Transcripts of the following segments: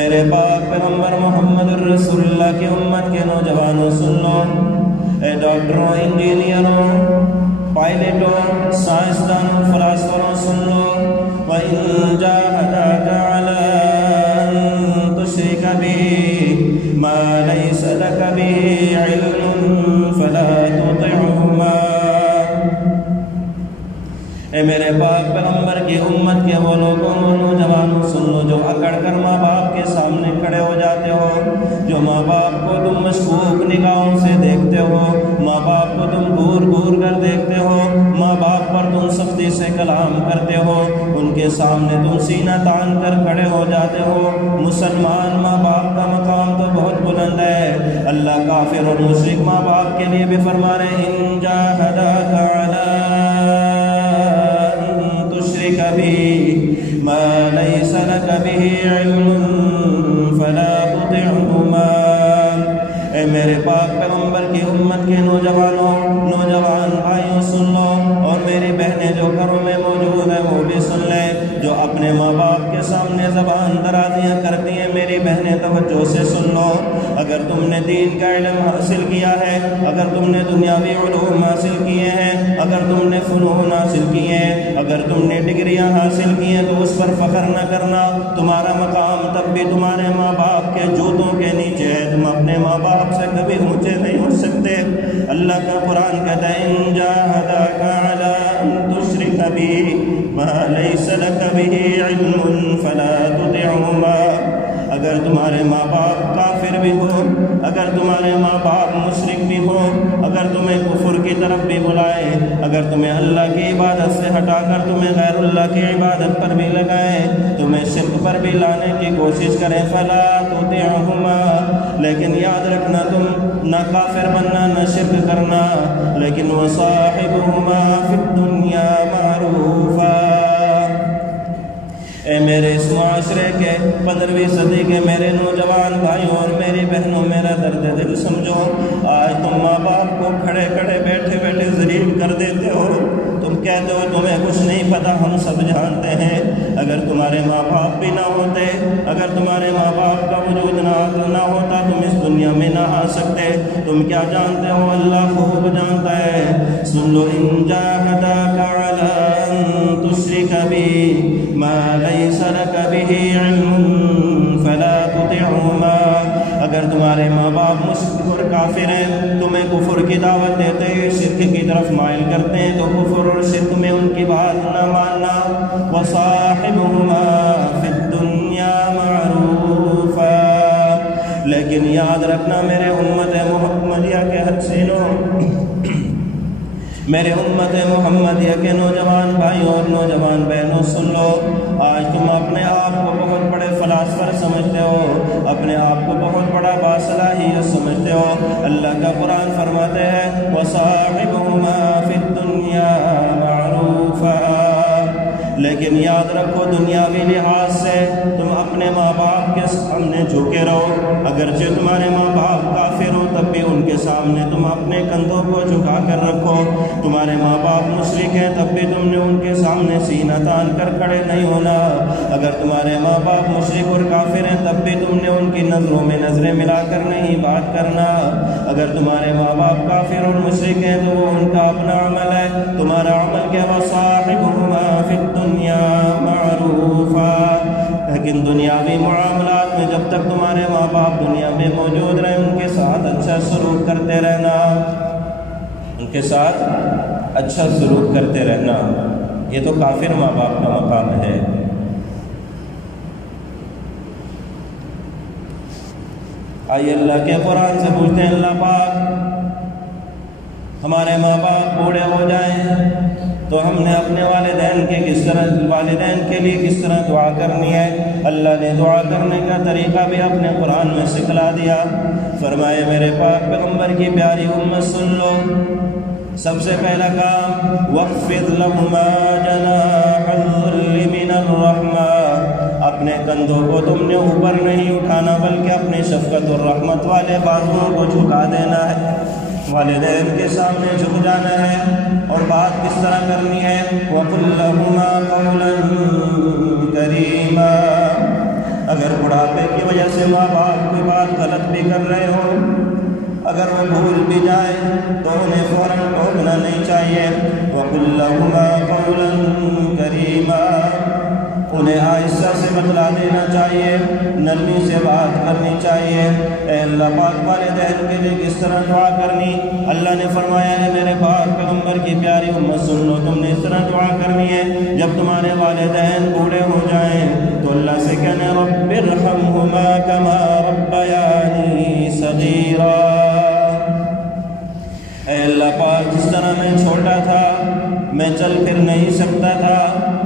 میرے پاک پیغمبر محمد الرسول اللہ کی امت کے نوجوانوں سن لو، اے ڈاکٹروں، انجینئروں، پائلٹوں، سائنسدانوں، فلاسفروں سن لو، وَإِن جَاهَدَاكَ عَلَىٰ أَن تُشْرِكَ بِي مَا لَيْسَ لَكَ بِهِ عِلْمٌ فَلَا تُطِعْهُمَا۔ اے میرے پاک پیغمبر کی امت کے وہ لوگوں نوجوانوں سن لو جو اکڑ کر ماں باپ کے سامنے کھڑے ہو جاتے ہو، جو ماں باپ کو تم مشکوک نگاہوں سے دیکھتے ہو، ماں باپ کو تم گور گور کر دیکھتے ہو، ماں باپ پر تم سختی سے کلام کرتے ہو، ان کے سامنے تم سینہ تان کر کھڑے ہو جاتے ہو۔ مسلمان ماں باپ کا مقام تو بہت بلند ہے، اللہ کافر اور مشرک ماں باپ کے لیے بھی فرما رہے ہیں ان جاہداک علی بِهِ مَا لَيْسَ لَكَ بِهِ عِلْمٌ فَلَا تُطِعْهُمَا۔ اے میرے پاک پیغمبر کی امت کے نوجوانوں، نوجوان بھائیوں سن لو، اور میری بہنیں جو گھروں میں موجود ہیں وہ بھی سن لیں، جو اپنے ماں باپ کے سامنے زبان درازیاں کرتی ہیں، میری بہنیں توجہ سے سن لو۔ اگر تم نے دین کا علم حاصل کیا ہے، اگر تم نے دنیاوی علوم حاصل کیے ہیں، اگر تم نے فنون حاصل کیے ہیں، اگر تم نے ڈگریاں حاصل کی ہیں تو اس پر فخر نہ کرنا، تمہارا مقام تب بھی تمہارے ماں باپ کے جوتوں کے نیچے ہے، تم اپنے ماں باپ سے کبھی اونچے نہیں ہو سکتے۔ اللہ کا قرآن کہتا ہے ان جاہداک علی ان تشرک بی ما لیس لک بہ علم فلا تطعہما۔ اگر تمہارے ماں باپ کافر بھی ہو، اگر تمہارے ماں باپ مشرک بھی ہو، اگر تمہیں کفر کی طرف بھی بلائے، اگر تمہیں اللہ کی عبادت سے ہٹا کر تمہیں غیر اللہ کی عبادت پر بھی لگائے، تمہیں شرک پر بھی لانے کی کوشش کریں، فلا تطعہما، لیکن یاد رکھنا تم نہ کافر بننا نہ شرک کرنا، لیکن وصاحبہما فی الدنیا معروفا۔ اے میرے اس معاشرے کے 15ویں صدی کے میرے نوجوان بھائیوں اور میری بہنوں، میرا درد دل سمجھو۔ آج تم ماں باپ کو کھڑے کھڑے بیٹھے بیٹھے ذلیل کر دیتے ہو، تم کہتے ہو تمہیں کچھ نہیں پتا، ہم سب جانتے ہیں۔ اگر تمہارے ماں باپ بھی نہ ہوتے، اگر تمہارے ماں باپ کا وجود نہ ہوتا، تم اس دنیا میں نہ آ سکتے۔ تم کیا جانتے ہو؟ اللہ خوب جانتا ہے۔ سن لو ان جاہداک علی ان تشرک بی ما لیس لک بہ علم فلا تطعہما۔ اگر تمہارے ماں باپ مشرک اور کافر ہیں، تمہیں کفر کی دعوت دیتے ہیں، شرک کی طرف مائل کرتے ہیں، تو کفر اور شرک میں ان کی بات نہ ماننا۔ وصاحبہما فی الدنیا معروفا، لیکن یاد رکھنا میرے امت محمدیہ کے حسینوں، میرے امت محمدیہ کے نوجوان بھائیوں اور نوجوان بہنوں سن لو۔ آج تم اپنے آپ کو بہت بڑے فلاسفر سمجھتے ہو، اپنے آپ کو بہت بڑا باصلاحیت سمجھتے ہو۔ اللہ کا قرآن فرماتے ہیں وَصَاحِبْهُمَا فِي الدُّنْيَا مَعْرُوفًا، لیکن یاد رکھو دنیاوی لحاظ سے تم اپنے ماں باپ کے سامنے جھکے رہو، اگرچہ تمہارے ماں باپ کافر ہو تب بھی ان کے سامنے تم اپنے کندھوں کو جھکا کر رکھو۔ تمہارے ماں باپ مشرک ہیں تب بھی تم نے ان کے سامنے سینہ تان کر کھڑے نہیں ہونا۔ اگر تمہارے ماں باپ مشرک اور کافر ہیں تب بھی تم نے ان کی نظروں میں نظریں ملا کر نہیں بات کرنا۔ اگر تمہارے ماں باپ کافر اور مشرک ہیں تو وہ ان کا اپنا عمل ہے، تمہارا عمل کیا؟ وَصَاحِبْهُمَا فِي الدُّنْيَا مَعْرُوفًا، لیکن دنیاوی معاملات میں جب تک تمہارے ماں باپ دنیا میں موجود رہے ان کے ساتھ اچھا سلوک کرتے رہنا، ان کے ساتھ اچھا سلوک کرتے رہنا۔ یہ تو کافر ماں باپ کا مقام ہے۔ آئیے اللہ کے قرآن سے پوچھتے ہیں، اللہ پاک ہمارے ماں باپ بوڑھے ہو جائیں تو ہم نے اپنے والدین کے لیے کس طرح دعا کرنی ہے؟ اللہ نے دعا کرنے کا طریقہ بھی اپنے قرآن میں سکھلا دیا۔ فرمائے میرے پاک پیغمبر کی پیاری امت سن لو، سب سے پہلا کام وَخْفِضْ لَهُمَا جَنَاحَ الذُّلِّ مِنَ الرَّحْمَةِ، اپنے کندھوں کو تم نے اوپر نہیں اٹھانا بلکہ اپنے شفقت اور رحمت والے بازوؤں کو جھکا دینا ہے، والدین کے سامنے جھک جانا ہے۔ اور بات کس طرح کرنی ہے؟ وَقُلْ لَهُمَا قَوْلًا كَرِيمًا، اگر بڑھاپے کی وجہ سے ماں باپ کوئی بات غلط بھی کر رہے ہوں، اگر وہ بھول بھی جائیں تو انہیں فوراً ٹوکنا نہیں چاہیے۔ وَقُلْ لَهُمَا قَوْلًا كَرِيمًا، انہیں آہستہ سے بتلا دینا چاہیے، نرمی سے بات کرنی چاہیے۔ اے اللہ پاک والدین کے لیے کس طرح دعا کرنی؟ اللہ نے فرمایا ہے میرے پاک پیغمبر کی پیاری امت سن لو، تم نے اس طرح دعا کرنی ہے جب تمہارے والدین بوڑھے ہو جائیں تو اللہ سے کہنا رب ارحمہما کما ربیانی صغیرا۔ اے اللہ پاک جس طرح میں چھوٹا تھا، میں چل پھر نہیں سکتا تھا،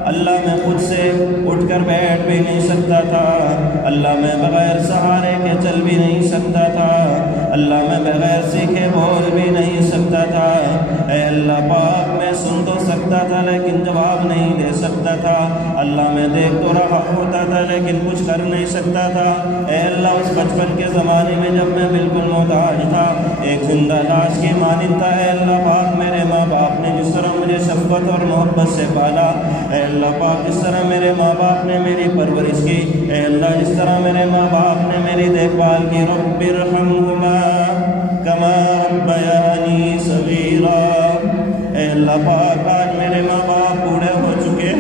اللہ میں خود سے اٹھ کر بیٹھ بھی نہیں سکتا تھا، اللہ میں بغیر سہارے کے چل بھی نہیں سکتا تھا، اللہ میں بغیر سیکھے بول بھی نہیں سکتا تھا۔ اے اللہ پاک میں سن تو سکتا تھا لیکن جواب نہیں دے سکتا تھا، اللہ میں دیکھ تو رہا ہوتا تھا لیکن کچھ کر نہیں سکتا تھا۔ اے اللہ اس بچپن کے زمانے میں جب میں بالکل محتاج تھا، ایک زندہ لاش کی مانند تھا، اے اللہ پاک میرے ماں باپ نے جس طرح مجھے شفقت اور محبت سے پالا، اے اللہ پاک جس طرح میرے ماں باپ نے میری پرورش کی، اے اللہ جس طرح میرے ماں باپ نے میری دیکھ بھال کی، رب ارحمہما کما ربیانی صغیرا۔ اے اللہ پاک آج میرے ماں باپ بوڑھے ہو چکے،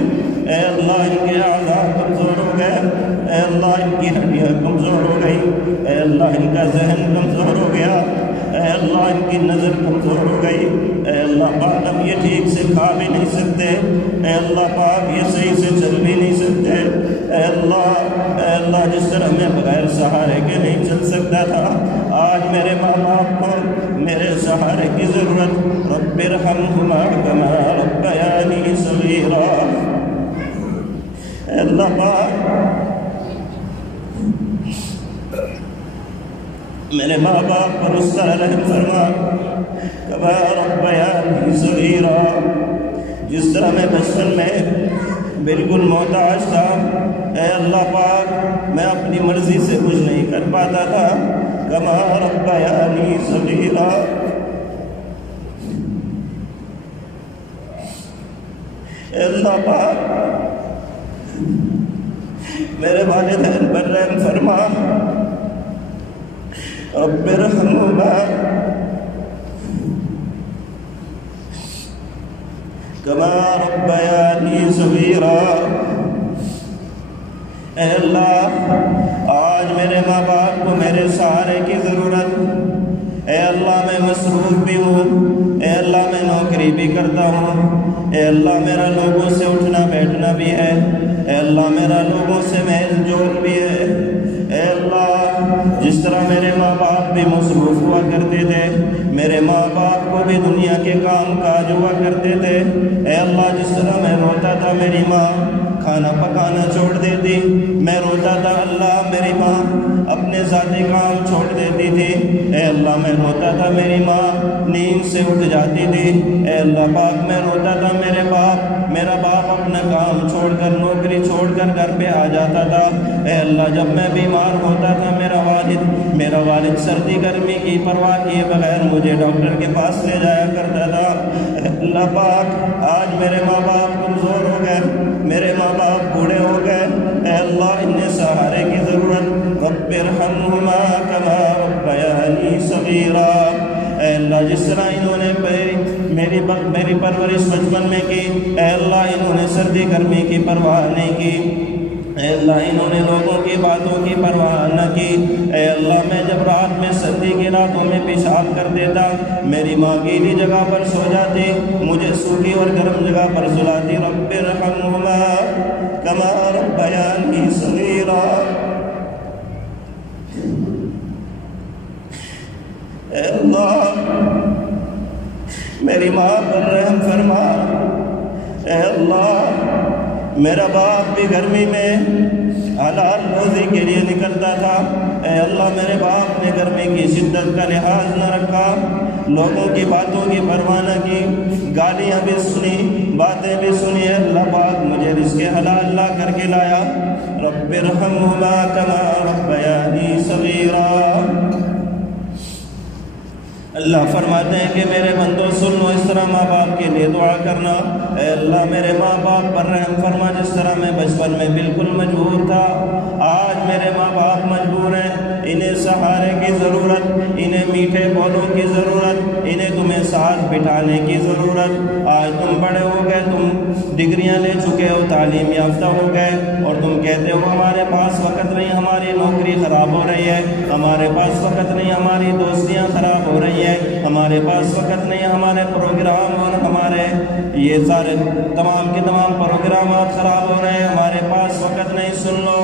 اے اللہ ان کے اعضاء کمزور ہو گئے، اے اللہ ان کی ہڈیاں کمزور ہو گئی، اے اللہ ان کا ذہن کمزور ہو گیا، اے اللہ ان کی نظر کمزور ہو گئی، اے اللہ پاک اب یہ ٹھیک سے کھا بھی نہیں سکتے، اے اللہ پاک یہ صحیح سے چل بھی نہیں سکتے، اے اللہ جس طرح میں بغیر سہارے کے نہیں چل سکتا تھا، آج میرے ماں باپ کو میرے سہارے کی ضرورت، رب ارحمہما کما ربیانی صغیرا۔ اے اللہ پاک میرے ماں باپ پر اس طرح رحم فرما کما ربیانی صغیرا، جس طرح میں بچپن میں بالکل محتاج تھا، اے اللہ پاک میں اپنی مرضی سے کچھ نہیں کر پاتا تھا، کما ربیانی صغیرا۔ اے اللہ پاک میرے والدین پر رحم فرما، رب ارحمہما کما ربیانی صغیرا۔ اے اللہ آج میرے ماں باپ کو میرے سہارے کی ضرورت، اے اللہ میں مصروف بھی ہوں، اے اللہ میں نوکری بھی کرتا ہوں، اے اللہ میرا لوگوں سے اٹھنا بیٹھنا بھی ہے، اے اللہ میرا لوگوں سے میل جول بھی ہے، اے اللہ جس طرح میرے ماں باپ بھی مصروف ہوا کرتے تھے، میرے ماں باپ کو بھی دنیا کے کام کاج ہوا کرتے تھے، اے اللہ جس طرح میں روتا تھا میری ماں کھانا پکانا چھوڑ دیتی، میں روتا تھا اللہ میری ماں اپنے ذاتی کام چھوڑ دیتی تھی، اے اللہ میں روتا تھا میری ماں نیند سے اٹھ جاتی تھی، اے اللہ پاک میں روتا تھا میرا باپ اپنا کام چھوڑ کر نوکری چھوڑ کر گھر پہ آ جاتا تھا، اے اللہ جب میں بیمار ہوتا تھا میرا والد سردی گرمی کی پرواہ کیے بغیر مجھے ڈاکٹر کے پاس لے جایا کرتا تھا، اے اللہ پاک آج میرے ماں باپ کمزور ہو گئے، میرے ماں باپ بوڑھے ہو گئے، اے اللہ انہیں سہارے کی ضرورت، رب ارحمہما کما ربیانی صغیرا۔ اے اللہ جس طرح انہوں نے میری پرورش بچپن میں کی، اے اللہ انہوں نے سردی گرمی کی پرواہ نہیں کی، اے اللہ انہوں نے لوگوں کی باتوں کی پرواہ نہ کی، اے اللہ میں جب رات میں سردی کی راتوں میں پیشاب کر دیتا، میری ماں گیلی جگہ پر سو جاتی، مجھے سوکھی اور گرم جگہ پر سلاتی، رب ارحمہما کما ربیانی صغیرا۔ اے اللہ میری ماں پر رحم فرما، اے اللہ میرا باپ بھی گرمی میں حلال روزی کے لیے نکلتا تھا، اے اللہ میرے باپ نے گرمی کی شدت کا لحاظ نہ رکھا، لوگوں کی باتوں کی پرواہ نہ کی، گالیاں بھی سنی باتیں بھی سنی، اے اللہ پاک مجھے رزق حلال لا کر کے لایا، رب ارحمہما کما ربیانی صغیرا۔ اللہ اللہ فرماتے ہیں کہ میرے بندوں سن لو، اس طرح ماں باپ کے لیے دعا کرنا، اے اللہ میرے ماں باپ پر رحم فرما، جس طرح میں بچپن میں بالکل مجبور تھا، آج میرے ماں باپ مجبور ہیں، انہیں سہارے کی ضرورت، انہیں میٹھے بولوں کی ضرورت، انہیں تمہیں ساتھ بٹھانے کی ضرورت۔ آج تم بڑے ہو گئے، تم ڈگریاں لے چکے ہو، تعلیم یافتہ ہو گئے، اور تم کہتے ہو ہمارے پاس وقت نہیں، ہماری نوکری خراب ہو رہی ہے، ہمارے پاس وقت نہیں، ہماری دوستیاں خراب ہو رہی ہیں، ہمارے پاس وقت نہیں، ہمارے پروگرام اور ہمارے یہ سارے تمام کے تمام پروگرامات خراب ہو رہے ہیں، ہمارے پاس وقت نہیں۔ سن لو،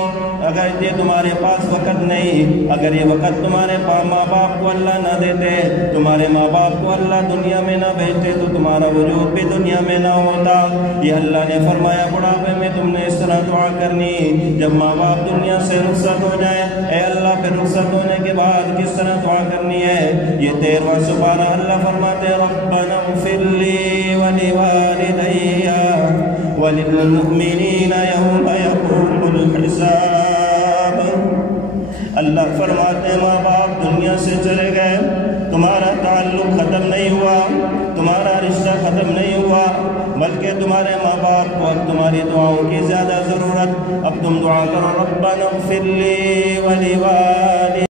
اگر یہ تمہارے پاس وقت نہیں، اگر یہ وقت تمہارے ماں باپ کو اللہ نہ دیتے، تمہارے ماں باپ کو اللہ دنیا میں نہ بھیجتے، تو تمہارا وجود بھی دنیا میں نہ ہوتا۔ یہ اللہ نے فرمایا بڑھاپے میں تم نے اس طرح دعا کرنی، جب ماں باپ دنیا سے رخصت ہو جائیں، اے اللہ پھر رخصت ہونے کے بعد کس طرح دعا کرنی ہے؟ یہ 13واں سپارہ اللہ فرماتے ربنا اغفر لی ولوالدی وللمؤمنین یوم یقوم الحساب۔ اللہ فرماتے ہیں ماں باپ دنیا سے چلے گئے، تمہارا تعلق ختم نہیں ہوا، تمہارا رشتہ ختم نہیں ہوا، بلکہ تمہارے ماں باپ کو اب تمہاری دعاؤں کی زیادہ ضرورت۔ اب تم دعا کرو ربنا اغفر لی ولوالدی